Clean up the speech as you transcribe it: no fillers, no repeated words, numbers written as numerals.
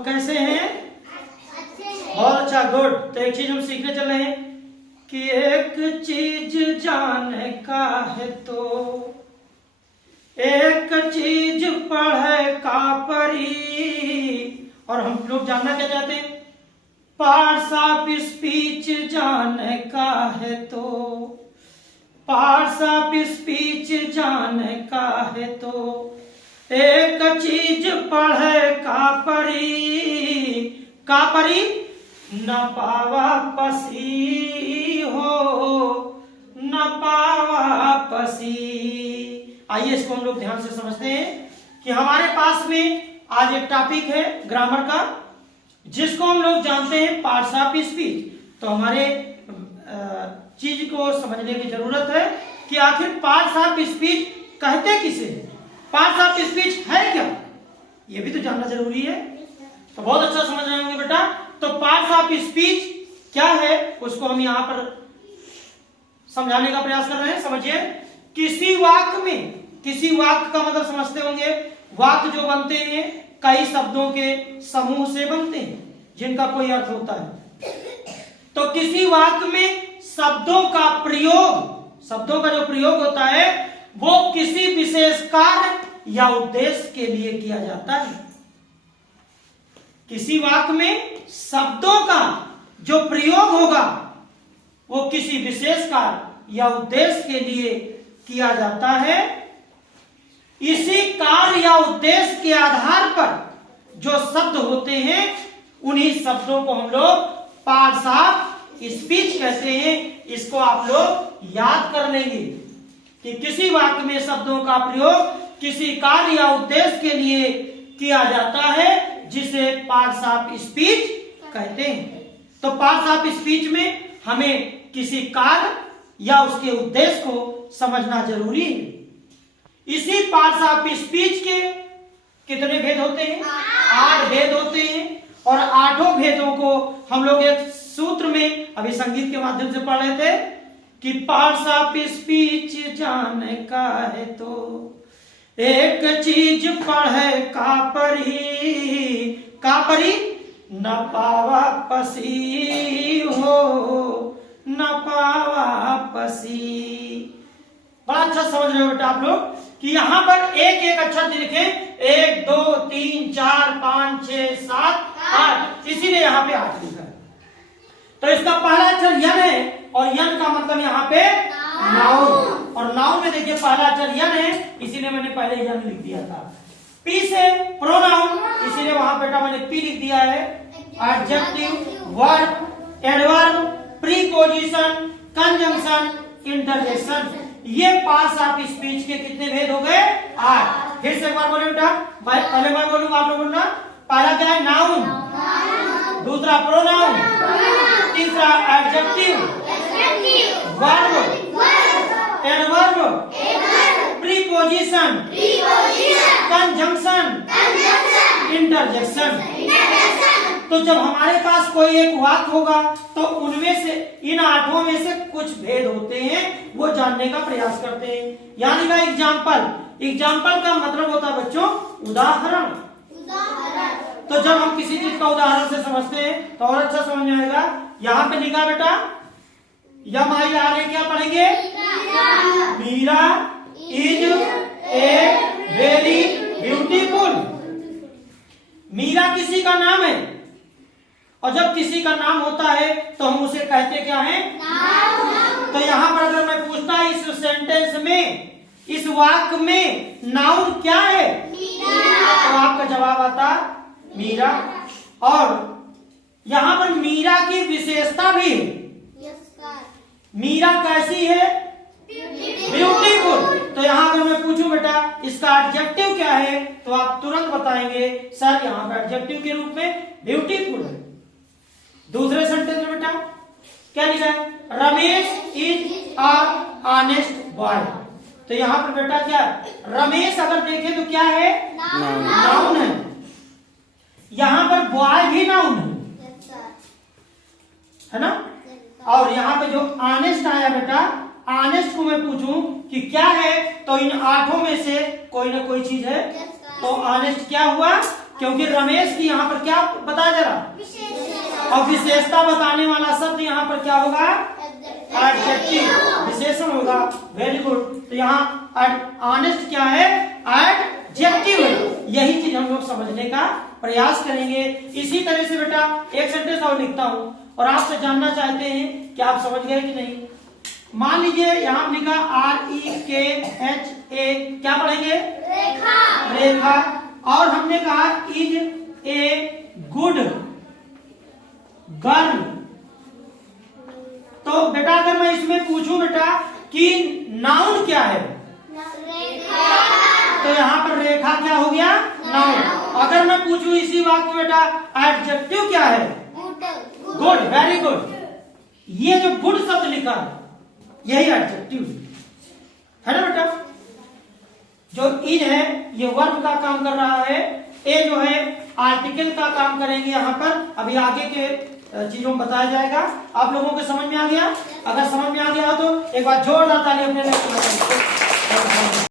सब कैसे हैं? अच्छे हैं। बहुत अच्छा, गुड। तो एक चीज हम सीखने चल रहे हैं कि एक चीज जाने का है तो एक चीज पढ़े का परी। और हम लोग जानना क्या चाहते हैं? पार्ट्स ऑफ स्पीच जाने का है तो पार्ट्स ऑफ स्पीच जाने का है तो एक चीज पढ़े का परी न पावा पसी हो न पावा पसी। आइए इसको हम लोग ध्यान से समझते हैं कि हमारे पास में आज एक टॉपिक है ग्रामर का, जिसको हम लोग जानते हैं पार्ट्स ऑफ स्पीच। तो हमारे चीज को समझने की जरूरत है कि आखिर पार्ट्स ऑफ स्पीच कहते किसे हैं, पार्ट्स ऑफ स्पीच है क्या, ये भी तो जानना जरूरी है। तो बहुत अच्छा समझ रहे होंगे बेटा। तो पार्ट्स ऑफ स्पीच क्या है उसको हम यहाँ पर समझाने का प्रयास कर रहे हैं। समझिए, किसी वाक्य का मतलब समझते होंगे। वाक्य जो बनते हैं कई शब्दों के समूह से बनते हैं जिनका कोई अर्थ होता है। तो किसी वाक्य में शब्दों का जो प्रयोग होता है वो किसी विशेष कार्य या उद्देश्य के लिए किया जाता है। किसी वाक्य में शब्दों का जो प्रयोग होगा वो किसी विशेष कार्य या उद्देश्य के लिए किया जाता है। इसी कार्य या उद्देश्य के आधार पर जो शब्द होते हैं उन्हीं शब्दों को हम लोग पार्ट्स ऑफ स्पीच कहते हैं। इसको आप लोग याद कर लेंगे कि किसी वाक्य में शब्दों का प्रयोग किसी कार्य या उद्देश्य के लिए किया जाता है जिसे पार्ट्स ऑफ स्पीच कहते हैं। तो पार्ट्स ऑफ स्पीच में हमें किसी कार्य या उसके उद्देश्य को समझना जरूरी है। इसी पार्ट्स ऑफ स्पीच के कितने भेद होते हैं? 8 भेद होते हैं। और 8 भेदों को हम लोग एक सूत्र में अभी संगीत के माध्यम से पढ़ रहे थे कि पार्ट्स ऑफ स्पीच जाने का है तो एक चीज पढ़े का परी न पावा पसी हो न पावा पसी। बड़ा अच्छा समझ रहे हो बेटा आप लोग कि यहाँ पर एक एक अक्षर लिखे, 1 2 3 4 5 6 7 8, इसीलिए यहाँ पे 8 लिखा है। तो इसका पहला अक्षर यन है और यन का मतलब यहाँ पे नाउन। और नाउन में देखिए पहला अक्षर यन है, इसीलिए मैंने पहले यन लिख दिया था। पी से प्रोनाउन, इसीलिए वहां बेटा मैंने पी लिख दिया है। Adjective, verb, adverb, preposition, conjunction, interjection, ये पार्ट्स ऑफ स्पीच के कितने भेद हो गए? 8। फिर से एक बार बोले बेटा, पहले बार बोलूंगा आप लोग बोलना। पहला क्या है? नाउन, दूसरा प्रोनाउन, तीसरा adjective, verb, adverb, preposition, conjunction, interjection. तो जब हमारे पास कोई एक वाक्य होगा तो उनमें से इन 8 में से कुछ भेद होते हैं, वो जानने का प्रयास करते हैं। यानी का एग्जाम्पल का मतलब होता है बच्चों उदाहरण। तो जब हम किसी चीज का उदाहरण से समझते हैं तो और अच्छा समझ में आएगा। यहाँ पे लिखा बेटा यम आई आ रहे, क्या पढ़ेंगे? Meera is a very beautiful. Meera किसी का नाम है और जब किसी का नाम होता है तो हम उसे कहते क्या है? नाउन। तो यहाँ पर अगर मैं पूछता इस सेंटेंस में, इस वाक्य में नाउन क्या है? तो आपका जवाब आता मीरा। और यहाँ पर मीरा की विशेषता भी है। मीरा कैसी है? ब्यूटीफुल। तो यहाँ अगर मैं पूछूं बेटा इसका एडजेक्टिव क्या है तो आप तुरंत बताएंगे सर यहाँ पे एडजेक्टिव के रूप में ब्यूटीफुल है। दूसरे सेंटेंस में बेटा क्या लिखा है? Ramesh is a honest boy. तो यहाँ पर बेटा क्या है? रमेश अगर देखें तो क्या है? नाउन है। यहाँ पर बॉय भी नाउन है ना। और यहाँ पे जो ऑनेस्ट आया बेटा, ऑनेस्ट को मैं पूछूं कि क्या है तो इन 8 में से कोई ना कोई चीज है। तो ऑनेस्ट क्या हुआ? क्योंकि रमेश की यहाँ पर क्या बता जरा, और विशेषता बताने वाला शब्द यहाँ पर क्या होगा, एडजेक्टिव, विशेषण होगा। Very good. तो यहाँ ऑनेस्ट क्या है, एडजेक्टिव है। यही चीज हम लोग समझने का प्रयास करेंगे। इसी तरह से बेटा एक सेंटेंस और लिखता हूं और आपसे जानना चाहते हैं कि आप समझ गए कि नहीं। मान लीजिए यहाँ लिखा REKHA, क्या पढ़ेंगे, रेखा। रेखा। और हमने कहा इज ए गुड गर्ल। तो बेटा अगर मैं इसमें पूछूं बेटा कि नाउन क्या है, तो यहाँ पर रेखा क्या हो गया, नाउन। अगर मैं पूछूं इसी वाक्य में बेटा एडजेक्टिव क्या है, गुड, वेरी गुड। ये जो गुड शब्द लिखा है यही एडजेक्टिव है ना बेटा। जो इज है ये वर्ब का काम कर रहा है, ए जो है आर्टिकल का काम करेंगे यहाँ पर। अभी आगे के चीजों में बताया जाएगा। आप लोगों को समझ में आ गया? अगर समझ में आ गया हो तो एक बार जोरदार ताली अपने लिए।